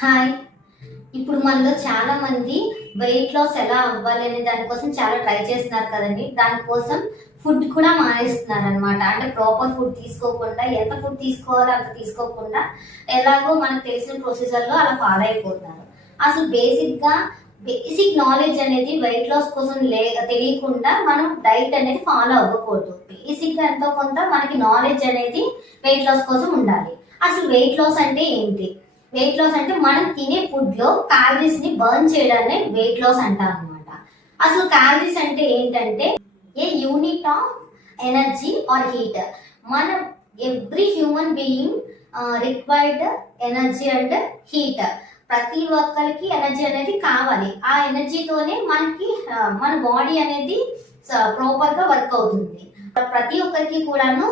Hi. ఇప్పుడు మనలో చాలా మంది వెయిట్ లాస్ ఎలా అవ్వాలి అనే దానికోసం చాలా ట్రై చేస్తున్నారు కదండీ. దానికోసం ఫుడ్ కూడా మానేస్తున్నారనమాట. అంటే ప్రాపర్ ఫుడ్ తీసుకోకుండా, ఎంత ఫుడ్ తీసుకోవాలో అంత తీసుకోకుండా, ఎలాగో మనకు తెలిసిన ప్రొసీజర్‌లో అలా ఫాలో అయిపోతున్నారు. అసలు బేసిక్ నాలెడ్జ్ అనేది వెయిట్ లాస్ కోసం తెలియకుండా మనం డైట్ అనేది ఫాలో అవ్వకూడదు. బేసిక్‌గా ఎంతో కొంత మనకి నాలెడ్జ్ అనేది వెయిట్ లాస్ కోసం ఉండాలి. అసలు వెయిట్ లాస్ అంటే ఏంటి? వెయిట్ లాస్ అంటే మనం తినే ఫుడ్ లో క్యాలరీస్ ని బర్న్ చేయడాన్ని వెయిట్ లాస్ అంటాం అనమాట. అసలు క్యాలరీస్ అంటే ఏంటంటే a unit of energy or heat. మనం every human being required energy and heat. ప్రతి ఒక్కరికి ఎనర్జీ అనేది కావాలి. ఆ ఎనర్జీతోనే మనకి మన బాడీ అనేది ప్రాపర్ గా వర్క్ అవుతుంది. ప్రతి ఒక్కరికి కూడాను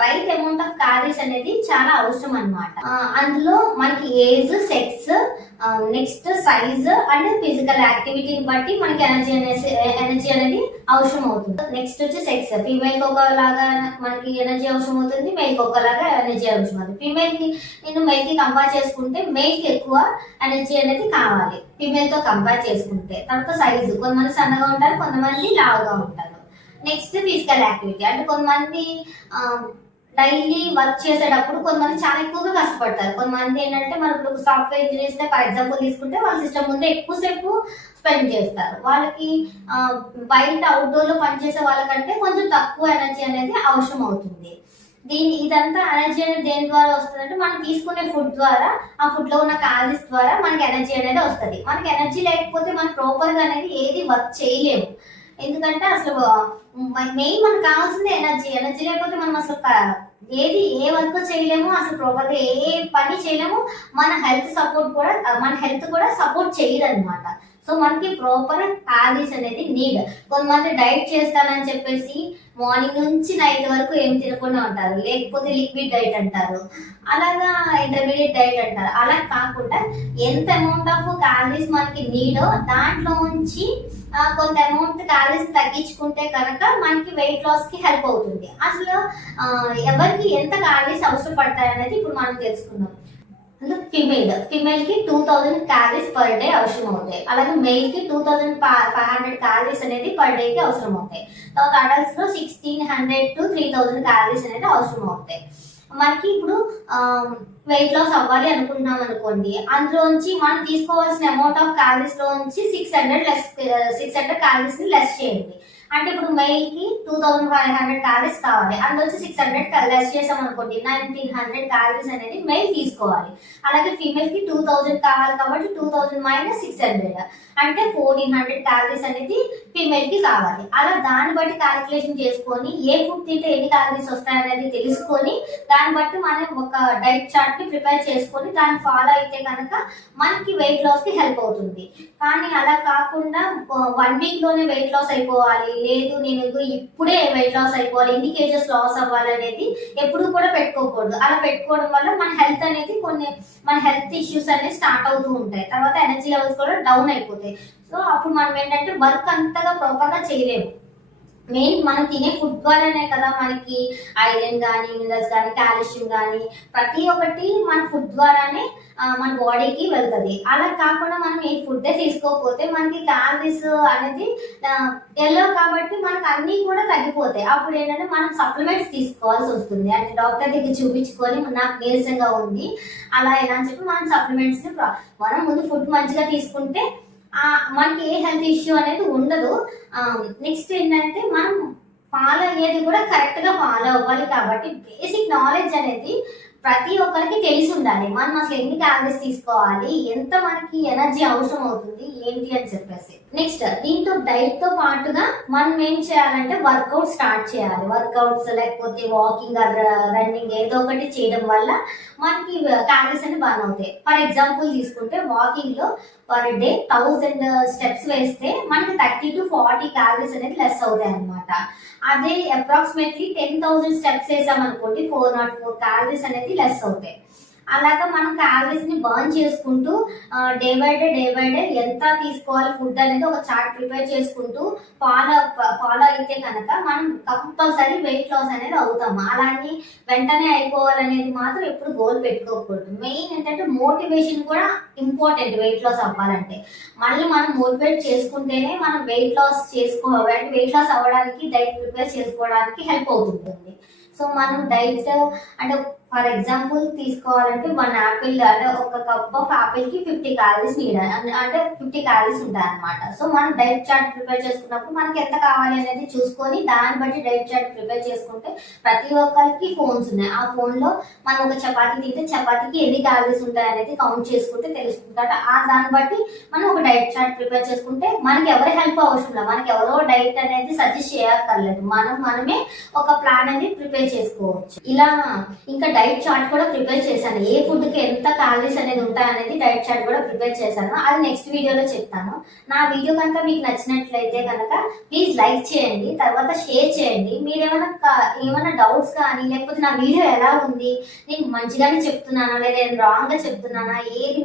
రైట్ అమౌంట్ ఆఫ్ క్యాలరీస్ అనేది చాలా అవసరం అనమాట. అందులో మనకి age, sex, next size and physical యాక్టివిటీని బట్టి మనకి ఎనర్జీ అనేది అవసరం అవుతుంది. నెక్స్ట్ వచ్చి సెక్స్. ఫీమేల్ కి ఒకలాగా మనకి ఎనర్జీ అవసరం అవుతుంది, మేల్ కి ఒకలాగా ఎనర్జీ అవసరం అవుతుంది. మేల్ కి కంపేర్ చేసుకుంటే మేల్ కి ఎక్కువ ఎనర్జీ అనేది కావాలి ఫీమేల్ తో కంపేర్ చేసుకుంటే. తర్వాత సైజు, కొంతమంది సన్నగా ఉంటారు, కొంతమంది లావుగా ఉంటారు. Next physical activity. అంటే కొంతమంది డైలీ వర్క్ చేసేటప్పుడు కొంతమంది చాలా ఎక్కువగా కష్టపడతారు. కొంతమంది ఏంటంటే మనం ఇప్పుడు సాఫ్ట్వేర్ ఇంజనీర్స్ ఫర్ ఎగ్జాంపుల్ తీసుకుంటే వాళ్ళ సిస్టమ్ ముందే ఎక్కువసేపు స్పెండ్ చేస్తారు. వాళ్ళకి బయట అవుట్డోర్ లో పనిచేసే వాళ్ళకంటే కొంచెం తక్కువ ఎనర్జీ అనేది అవసరం అవుతుంది. ఇదంతా ఎనర్జీ అనేది దేని ద్వారా వస్తుందంటే మనం తీసుకునే ఫుడ్ ద్వారా, ఆ ఫుడ్ లో ఉన్న క్యాలరీస్ ద్వారా మనకి ఎనర్జీ అనేది వస్తుంది. మనకి ఎనర్జీ లేకపోతే మనం ప్రాపర్ గా అనేది ఏది వర్క్ చేయలేము. ఎందుకంటే అసలు మెయిన్ మనకు కావాల్సింది ఎనర్జీ. ఎనర్జీ లేకపోతే మనం అసలు ఏ వర్క్ చేయలేము, అసలు ప్రాపర్ గా ఏ పని చేయలేము. మన హెల్త్ కూడా సపోర్ట్ చేయదు అనమాట. సో మనకి ప్రాపర్ క్యాలరీస్ అనేది నీడ్. కొంతమంది డైట్ చేస్తానని చెప్పేసి మార్నింగ్ నుంచి నైట్ వరకు ఏం తినకుండా ఉంటారు, లేకపోతే లిక్విడ్ డైట్ అంటారు, అలాగా ఇంటర్మీడియట్ డైట్ అంటారు. అలా కాకుండా ఎంత అమౌంట్ ఆఫ్ క్యాలరీస్ మనకి నీడో దాంట్లో నుంచి కొంత అమౌంట్ క్యాలరీస్ తగ్గించుకుంటే కనుక మనకి వెయిట్ లాస్ కి హెల్ప్ అవుతుంది. అసలు ఎవరికి ఎంత క్యాలరీస్ అవసరం పడతాయి అనేది ఇప్పుడు మనం తెలుసుకుందాం. ఫిమేల్ కి 2000 క్యాలరీస్ పర్ డే అవసరం అవుతాయి. అలాగే మెయిల్ కి 2500 క్యాలరీస్ అనేది పర్ డే కి అవసరం అవుతాయి. తర్వాత అడల్ట్స్ లో 1600 to 3000 క్యాలరీస్ అనేది అవసరం అవుతాయి. మనకి ఇప్పుడు వెయిట్ లాస్ అవ్వాలి అనుకుంటున్నాం అనుకోండి, అందులోంచి మనం తీసుకోవాల్సిన అమౌంట్ ఆఫ్ క్యాలరీస్ లో నుంచి 600 క్యాలరీస్ ని లెస్ చేయండి. అంటే ఇప్పుడు మెయిల్ కి 2500 క్యాలరీస్ కావాలి, అందులో 600 లెస్ చేసాం అనుకోండి, 1900 క్యాలరీస్ అనేది మెయిల్ తీసుకోవాలి. అలాగే ఫీమేల్ కి 2000 కావాలి కాబట్టి 2000 మైనస్ 600 అంటే 1400 క్యాలరీస్ అనేది ఫీమేల్ కి కావాలి. అలా దాన్ని బట్టి క్యాలిక్యులేషన్ చేసుకొని ఏ ఫుడ్ తింటే ఎన్ని క్యాలరీస్ వస్తాయనేది తెలుసుకొని దాన్ని బట్టి మనం ఒక డైట్ చార్ట్ ని ప్రిపేర్ చేసుకొని దాన్ని ఫాలో అయితే కనుక మనకి వెయిట్ లాస్ కి హెల్ప్ అవుతుంది. కానీ అలా కాకుండా 1 వీక్ లోనే వెయిట్ లాస్ అయిపోవాలి, లేదు నేను ఇప్పుడే వెయిట్ లాస్ అయిపోవాలి, ఎన్ని కేజెస్ లాస్ అవ్వాలి అనేది ఎప్పుడు కూడా పెట్టుకోకూడదు. అలా పెట్టుకోవడం వల్ల మన హెల్త్ ఇష్యూస్ అనేవి స్టార్ట్ అవుతూ ఉంటాయి. తర్వాత ఎనర్జీ లెవెల్స్ కూడా డౌన్ అయిపోతాయి. సో అప్పుడు మనం ఏంటంటే వర్క్ అంతగా ప్రాపర్ గా చేయలేము. మెయిన్ మనం తినే ఫుడ్ ద్వారానే కదా మనకి ఐరన్ కానీ, మినరల్స్ కానీ, కాల్షియం కానీ ప్రతి ఒక్కటి మన ఫుడ్ ద్వారానే మన బాడీకి వెళ్తుంది. అలా కాకుండా మనం ఏ ఫుడ్ తీసుకోకపోతే మనకి క్యాలరీస్ అనేది ఎల్లో కాబట్టి మనకి అన్ని కూడా తగ్గిపోతాయి. అప్పుడు ఏంటంటే మనం సప్లిమెంట్స్ తీసుకోవాల్సి వస్తుంది. అంటే డాక్టర్ దగ్గర చూపించుకొని నాకు నీరసంగా ఉంది అలా ఎలా అని చెప్పి మనం సప్లిమెంట్స్ మనం ముందు ఫుడ్ మంచిగా తీసుకుంటే మనకి ఏ హెల్త్ ఇష్యూ అనేది ఉండదు. నెక్స్ట్ ఏంటంటే మనం ఫాలో అయ్యేది కూడా కరెక్ట్ గా ఫాలో అవ్వాలి. కాబట్టి బేసిక్ నాలెడ్జ్ అనేది ప్రతి ఒక్కరికి తెలిసి ఉండాలి. మనం అసలు ఎన్ని క్యాలరీస్ తీసుకోవాలి, ఎంత మనకి ఎనర్జీ అవసరం అవుతుంది ఏంటి అని చెప్పేసి. నెక్స్ట్ దీంతో డైట్ తో పాటుగా మనం ఏం చేయాలంటే వర్కౌట్ స్టార్ట్ చేయాలి. వర్కౌట్స్ లేకపోతే వాకింగ్ ఆర్ రన్నింగ్ ఏదో ఒకటి చేయడం వల్ల మనకి క్యాలరీస్ అని బర్న్ అవుతాయి. ఫర్ ఎగ్జాంపుల్ తీసుకుంటే వాకింగ్ లో పర్ డే 1000 స్టెప్స్ వేస్తే మనకి 30 to 40 క్యాలరీస్ అనేది లెస్ అవుతాయి అనమాట. అదే అప్రాక్సిమేట్లీ 10,000 స్టెప్స్ వేసాం అనుకోండి 404 క్యాలరీస్ అనేది లెస్ అవుతాయి. అలాగా మనం క్యాలరీస్ ని బర్న్ చేసుకుంటూ డే బై డే ఎంత తీసుకోవాలి ఫుడ్ అనేది ఒక చార్ట్ ప్రిపేర్ చేసుకుంటూ ఫాలో అయితే కనుక మనం కంపల్సరీ వెయిట్ లాస్ అనేది అవుతాము. అలాని వెంటనే అయిపోవాలనేది మాత్రం ఎప్పుడు గోల్ పెట్టుకోకూడదు. మెయిన్ ఏంటంటే మోటివేషన్ కూడా ఇంపార్టెంట్ వెయిట్ లాస్ అవ్వాలంటే. మళ్ళీ మనం మోటివేట్ చేసుకుంటేనే మనం వెయిట్ లాస్ చేసుకోవాలి. వెయిట్ లాస్ అవ్వడానికి డైట్ ప్రిపేర్ చేసుకోవడానికి హెల్ప్ అవుతుంటుంది. సో మనం డైట్ అంటే ఫర్ ఎగ్జాంపుల్ తీసుకోవాలంటే 1 యాపిల్ అంటే ఒక కప్ ఆఫ్ యాపిల్ కి 50 క్యాలరీస్ నీడ్ అంటే 50 క్యాలరీస్ ఉంటాయి అనమాట. సో మనం డైట్ చార్ట్ ప్రిపేర్ చేసుకున్నప్పుడు మనకి ఎంత కావాలి అనేది చూసుకొని దాన్ని బట్టి డైట్ చార్ట్ ప్రిపేర్ చేసుకుంటే ప్రతి ఒక్కరికి ఫోన్స్ ఉన్నాయి. ఆ ఫోన్ లో మనం ఒక చపాతీ తింటే చపాతీకి ఎన్ని క్యాలరీస్ ఉంటాయి అనేది కౌంట్ చేసుకుంటే తెలుస్తుంది కాబట్టి దాన్ని బట్టి మనం ఒక డైట్ చార్ట్ ప్రిపేర్ చేసుకుంటే మనకి ఎవరి హెల్ప్ అవసరం లేదు. మనకి ఎవరో డైట్ అనేది సజెస్ట్ చేయక్కర్లేదు. మనమే ఒక ప్లాన్ అనేది ప్రిపేర్ చేసుకోవచ్చు. ఇలా ఇంకా డైట్ చార్ట్ కూడా ప్రిపేర్ చేశాను. ఏ ఫుడ్ కి ఎంత క్యాలరీస్ అనేది ఉంటాయి అనేది డైట్ చార్ట్ కూడా ప్రిపేర్ చేశాను. అది నెక్స్ట్ వీడియోలో చెప్తాను. నా వీడియో కనుక మీకు నచ్చినట్లయితే కనుక ప్లీజ్ లైక్ చేయండి, తర్వాత షేర్ చేయండి. మీరు ఏమైనా డౌట్స్ కానీ లేకపోతే నా వీడియో ఎలా ఉంది, నేను మంచిగానే చెప్తున్నానా లేదా నేను రాంగ్ గా చెప్తున్నానా,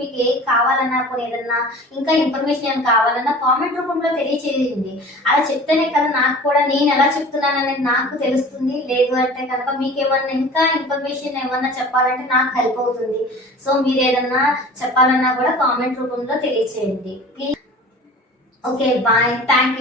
మీకు ఏది కావాలన్నా కొన్ని ఏదన్నా ఇంకా ఇన్ఫర్మేషన్ ఏమైనా కావాలన్నా కామెంట్ రూపంలో తెలియచేయండి. అలా చెప్తేనే కదా నాకు కూడా నేను ఎలా చెప్తున్నాను అనేది నాకు తెలుస్తుంది. లేదు అంటే కనుక మీకు ఏమన్నా ఇంకా ఇన్ఫర్మేషన్ ఏమన్నా చెప్పాలంటే నాకు హెల్ప్ అవుతుంది. సో మీరు ఏదన్నా చెప్పాలన్నా కూడా కామెంట్ రూపంలో తెలియచేయండి please. Okay bye, thank you.